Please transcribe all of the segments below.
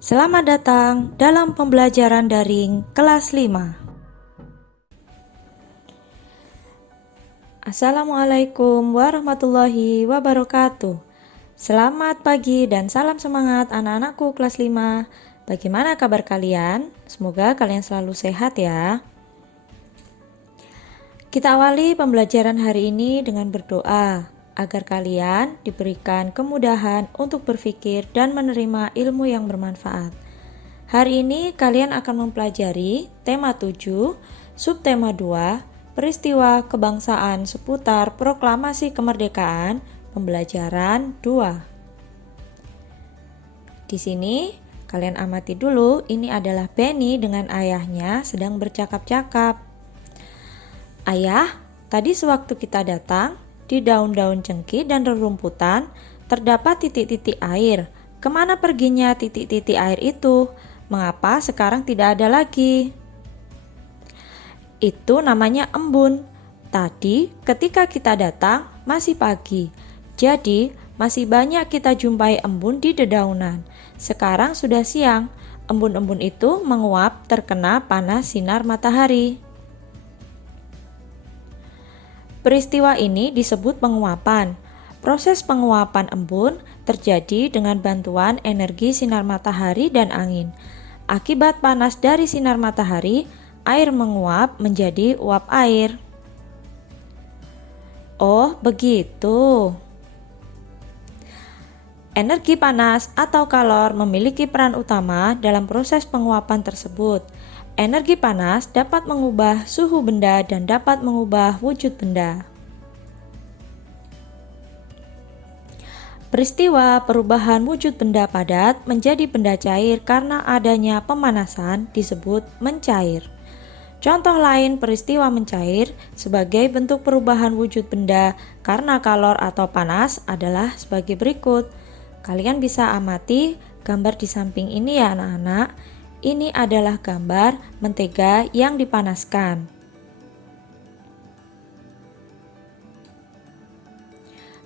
Selamat datang dalam pembelajaran daring kelas 5. Assalamualaikum warahmatullahi wabarakatuh. Selamat pagi dan salam semangat anak-anakku kelas 5. Bagaimana kabar kalian? Semoga kalian selalu sehat ya. Kita awali pembelajaran hari ini dengan berdoa agar kalian diberikan kemudahan untuk berpikir dan menerima ilmu yang bermanfaat. Hari ini kalian akan mempelajari tema 7, subtema 2, peristiwa kebangsaan seputar proklamasi kemerdekaan, pembelajaran 2. Di sini kalian amati dulu, ini adalah Benny dengan ayahnya sedang bercakap-cakap. Ayah, tadi sewaktu kita datang, di daun-daun cengkih dan rerumputan terdapat titik-titik air. Kemana perginya titik-titik air itu? Mengapa sekarang tidak ada lagi? Itu namanya embun. Tadi ketika kita datang masih pagi. Jadi masih banyak kita jumpai embun di dedaunan. Sekarang sudah siang. Embun-embun itu menguap terkena panas sinar matahari. Peristiwa ini disebut penguapan. Proses penguapan embun terjadi dengan bantuan energi sinar matahari dan angin. Akibat panas dari sinar matahari, air menguap menjadi uap air. Oh, begitu. Energi panas atau kalor memiliki peran utama dalam proses penguapan tersebut. Energi panas dapat mengubah suhu benda dan dapat mengubah wujud benda. Peristiwa perubahan wujud benda padat menjadi benda cair karena adanya pemanasan disebut mencair. Contoh lain peristiwa mencair sebagai bentuk perubahan wujud benda karena kalor atau panas adalah sebagai berikut. Kalian bisa amati gambar di samping ini ya anak-anak. Ini adalah gambar mentega yang dipanaskan.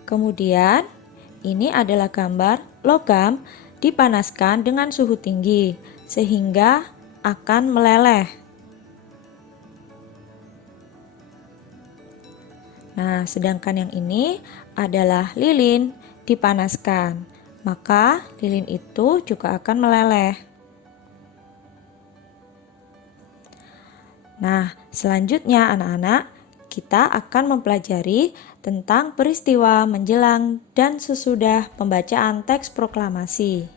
Kemudian, ini adalah gambar logam dipanaskan dengan suhu tinggi, sehingga akan meleleh. Nah, sedangkan yang ini adalah lilin dipanaskan, maka lilin itu juga akan meleleh. Nah, selanjutnya anak-anak, kita akan mempelajari tentang peristiwa menjelang dan sesudah pembacaan teks proklamasi.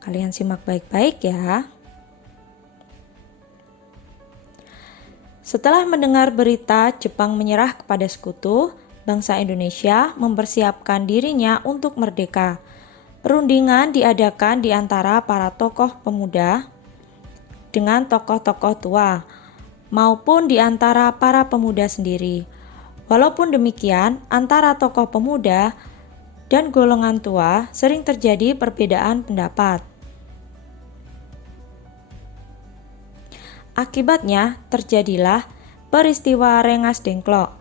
Kalian simak baik-baik ya. Setelah mendengar berita Jepang menyerah kepada sekutu, bangsa Indonesia mempersiapkan dirinya untuk merdeka. Perundingan diadakan di antara para tokoh pemuda dengan tokoh-tokoh tua, maupun di antara para pemuda sendiri. Walaupun demikian, antara tokoh pemuda dan golongan tua sering terjadi perbedaan pendapat. Akibatnya, terjadilah peristiwa Rengas Dengklok.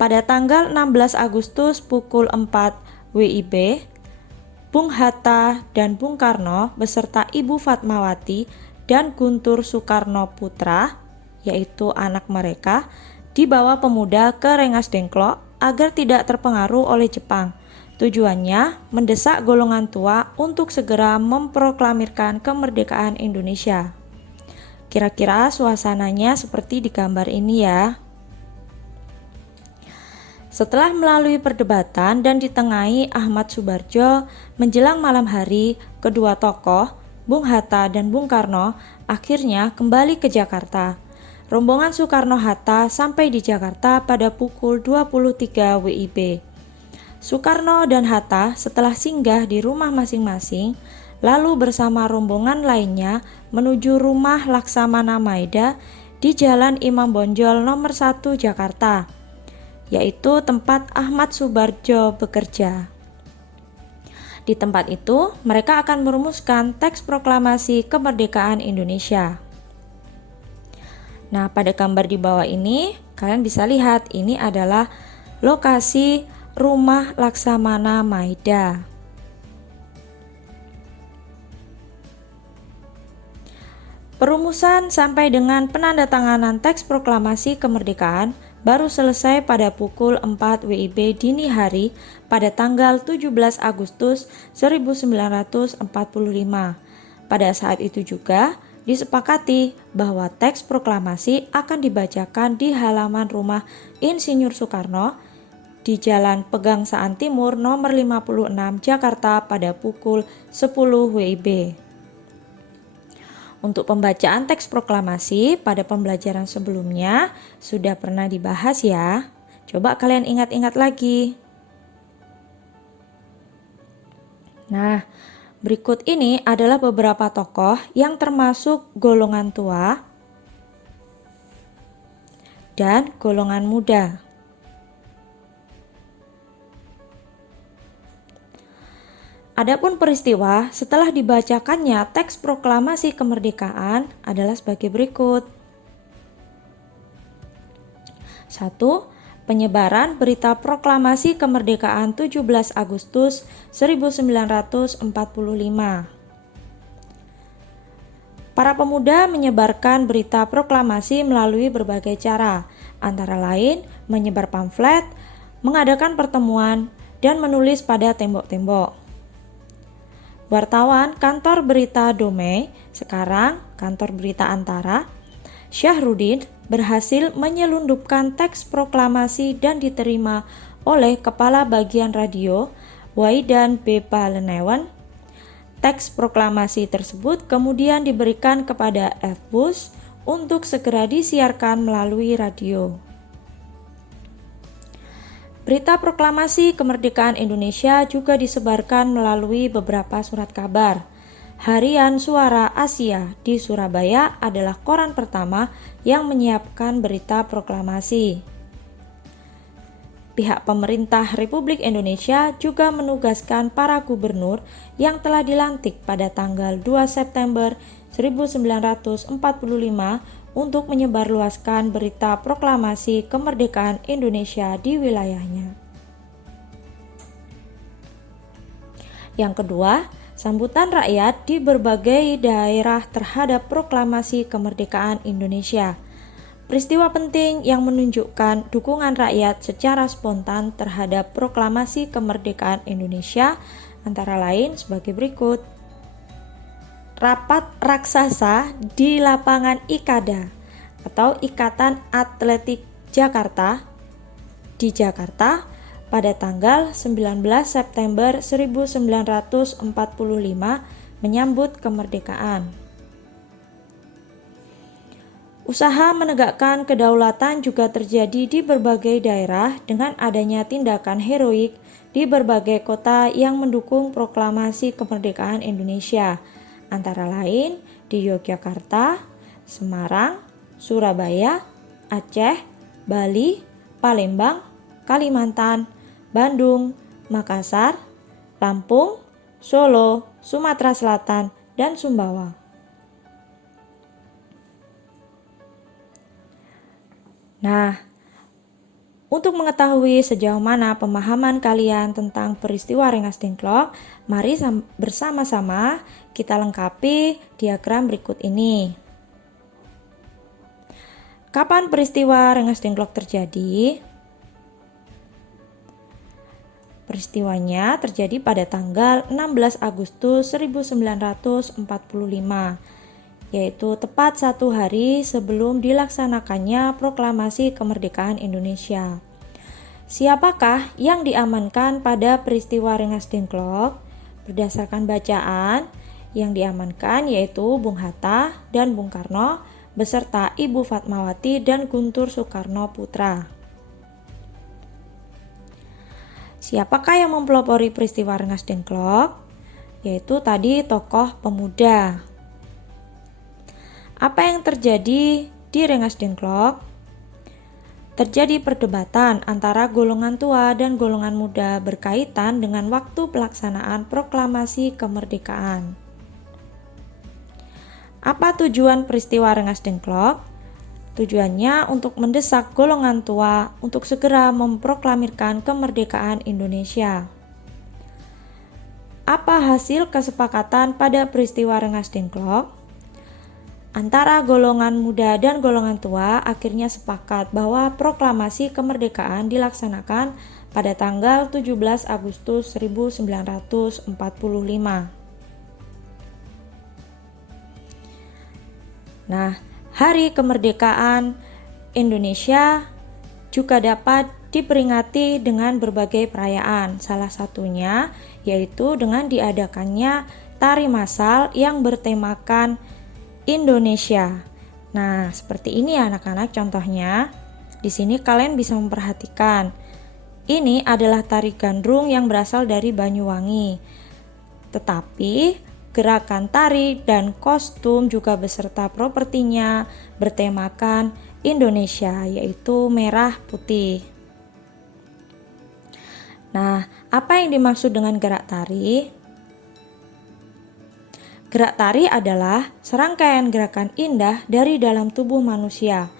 Pada tanggal 16 Agustus pukul 4 WIB, Bung Hatta dan Bung Karno beserta Ibu Fatmawati dan Guntur Soekarno Putra, yaitu anak mereka, dibawa pemuda ke Rengas Dengklok agar tidak terpengaruh oleh Jepang. Tujuannya mendesak golongan tua untuk segera memproklamirkan kemerdekaan Indonesia. Kira-kira suasananya seperti di gambar ini ya. Setelah melalui perdebatan dan ditengahi Ahmad Soebardjo, menjelang malam hari, kedua tokoh, Bung Hatta dan Bung Karno, akhirnya kembali ke Jakarta. Rombongan Soekarno-Hatta sampai di Jakarta pada pukul 23 WIB. Soekarno dan Hatta setelah singgah di rumah masing-masing, lalu bersama rombongan lainnya menuju rumah Laksamana Maeda di Jalan Imam Bonjol nomor 1 Jakarta, yaitu tempat Ahmad Soebardjo bekerja. Di tempat itu, mereka akan merumuskan teks proklamasi kemerdekaan Indonesia. Nah, pada gambar di bawah ini, kalian bisa lihat ini adalah lokasi rumah Laksamana Maeda. Perumusan sampai dengan penandatanganan teks proklamasi kemerdekaan baru selesai pada pukul 4 WIB dini hari pada tanggal 17 Agustus 1945. Pada saat itu juga disepakati bahwa teks proklamasi akan dibacakan di halaman rumah Insinyur Soekarno di Jalan Pegangsaan Timur nomor 56 Jakarta pada pukul 10 WIB. Untuk pembacaan teks proklamasi pada pembelajaran sebelumnya sudah pernah dibahas ya. Coba kalian ingat-ingat lagi. Nah, berikut ini adalah beberapa tokoh yang termasuk golongan tua dan golongan muda. Adapun peristiwa setelah dibacakannya teks proklamasi kemerdekaan adalah sebagai berikut. 1. Penyebaran berita proklamasi kemerdekaan 17 Agustus 1945. Para pemuda menyebarkan berita proklamasi melalui berbagai cara, antara lain menyebar pamflet, mengadakan pertemuan, dan menulis pada tembok-tembok. Wartawan kantor berita Domei, sekarang kantor berita Antara, Syahrudin berhasil menyelundupkan teks proklamasi dan diterima oleh Kepala Bagian Radio Waidan B. Palenewan. Teks proklamasi tersebut kemudian diberikan kepada F. Bush untuk segera disiarkan melalui radio. Berita proklamasi kemerdekaan Indonesia juga disebarkan melalui beberapa surat kabar. Harian Suara Asia di Surabaya adalah koran pertama yang menyiapkan berita proklamasi. Pihak pemerintah Republik Indonesia juga menugaskan para gubernur yang telah dilantik pada tanggal 2 September 1945 untuk menyebarluaskan berita proklamasi kemerdekaan Indonesia di wilayahnya. Yang kedua, sambutan rakyat di berbagai daerah terhadap proklamasi kemerdekaan Indonesia. Peristiwa penting yang menunjukkan dukungan rakyat secara spontan terhadap proklamasi kemerdekaan Indonesia antara lain sebagai berikut. Rapat raksasa di lapangan Ikada atau Ikatan Atletik Jakarta di Jakarta pada tanggal 19 September 1945 menyambut kemerdekaan. Usaha menegakkan kedaulatan juga terjadi di berbagai daerah dengan adanya tindakan heroik di berbagai kota yang mendukung proklamasi kemerdekaan Indonesia, antara lain di Yogyakarta, Semarang, Surabaya, Aceh, Bali, Palembang, Kalimantan, Bandung, Makassar, Lampung, Solo, Sumatera Selatan, dan Sumbawa. Nah, untuk mengetahui sejauh mana pemahaman kalian tentang peristiwa Rengas Dengklok, mari bersama-sama kita lengkapi diagram berikut ini. Kapan peristiwa Rengas Dengklok terjadi? Peristiwanya terjadi pada tanggal 16 Agustus 1945, yaitu tepat 1 hari sebelum dilaksanakannya proklamasi kemerdekaan Indonesia. Siapakah yang diamankan pada peristiwa Rengas Dengklok? Berdasarkan bacaan, yang diamankan yaitu Bung Hatta dan Bung Karno beserta Ibu Fatmawati dan Guntur Soekarno Putra. Siapakah yang mempelopori peristiwa Rengas Dengklok? Yaitu tadi tokoh pemuda. Apa yang terjadi di Rengas Dengklok? Terjadi perdebatan antara golongan tua dan golongan muda berkaitan dengan waktu pelaksanaan proklamasi kemerdekaan. Apa tujuan peristiwa Rengas Dengklok? Tujuannya untuk mendesak golongan tua untuk segera memproklamirkan kemerdekaan Indonesia. Apa hasil kesepakatan pada peristiwa Rengas Dengklok? Antara golongan muda dan golongan tua akhirnya sepakat bahwa proklamasi kemerdekaan dilaksanakan pada tanggal 17 Agustus 1945. Nah, Hari Kemerdekaan Indonesia juga dapat diperingati dengan berbagai perayaan. Salah satunya yaitu dengan diadakannya tari massal yang bertemakan Indonesia. Nah, seperti ini ya anak-anak contohnya. Di sini kalian bisa memperhatikan. Ini adalah tari gandrung yang berasal dari Banyuwangi. Tetapi gerakan tari dan kostum juga beserta propertinya bertemakan Indonesia, yaitu merah putih. Nah, apa yang dimaksud dengan gerak tari? Gerak tari adalah serangkaian gerakan indah dari dalam tubuh manusia.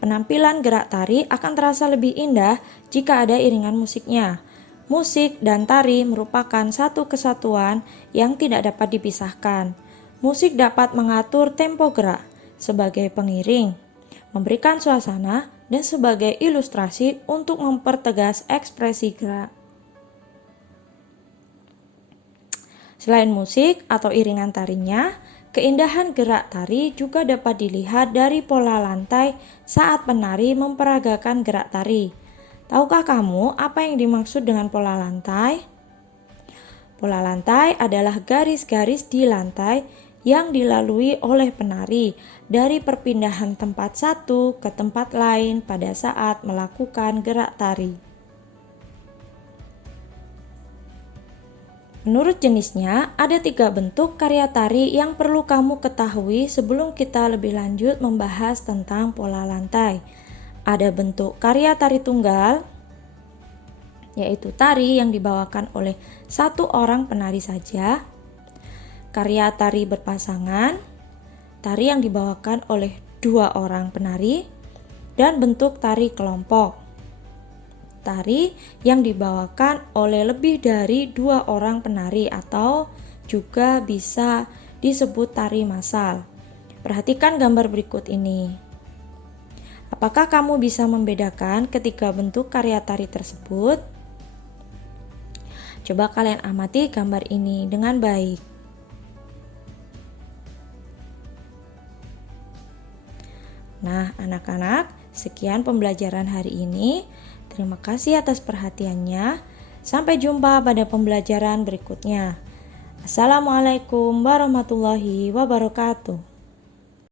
Penampilan gerak tari akan terasa lebih indah jika ada iringan musiknya. Musik dan tari merupakan satu kesatuan yang tidak dapat dipisahkan. Musik dapat mengatur tempo gerak sebagai pengiring, memberikan suasana, dan sebagai ilustrasi untuk mempertegas ekspresi gerak. Selain musik atau iringan tarinya, keindahan gerak tari juga dapat dilihat dari pola lantai saat penari memperagakan gerak tari. Tahukah kamu apa yang dimaksud dengan pola lantai? Pola lantai adalah garis-garis di lantai yang dilalui oleh penari dari perpindahan tempat satu ke tempat lain pada saat melakukan gerak tari. Menurut jenisnya, ada 3 bentuk karya tari yang perlu kamu ketahui sebelum kita lebih lanjut membahas tentang pola lantai. Ada bentuk karya tari tunggal, yaitu tari yang dibawakan oleh satu orang penari saja. Karya tari berpasangan, tari yang dibawakan oleh 2 orang penari. Dan bentuk tari kelompok, tari yang dibawakan oleh lebih dari 2 orang penari atau juga bisa disebut tari massal. Perhatikan gambar berikut ini. Apakah kamu bisa membedakan ketiga bentuk karya tari tersebut? Coba kalian amati gambar ini dengan baik. Nah, anak-anak, sekian pembelajaran hari ini. Terima kasih atas perhatiannya. Sampai jumpa pada pembelajaran berikutnya. Assalamualaikum warahmatullahi wabarakatuh.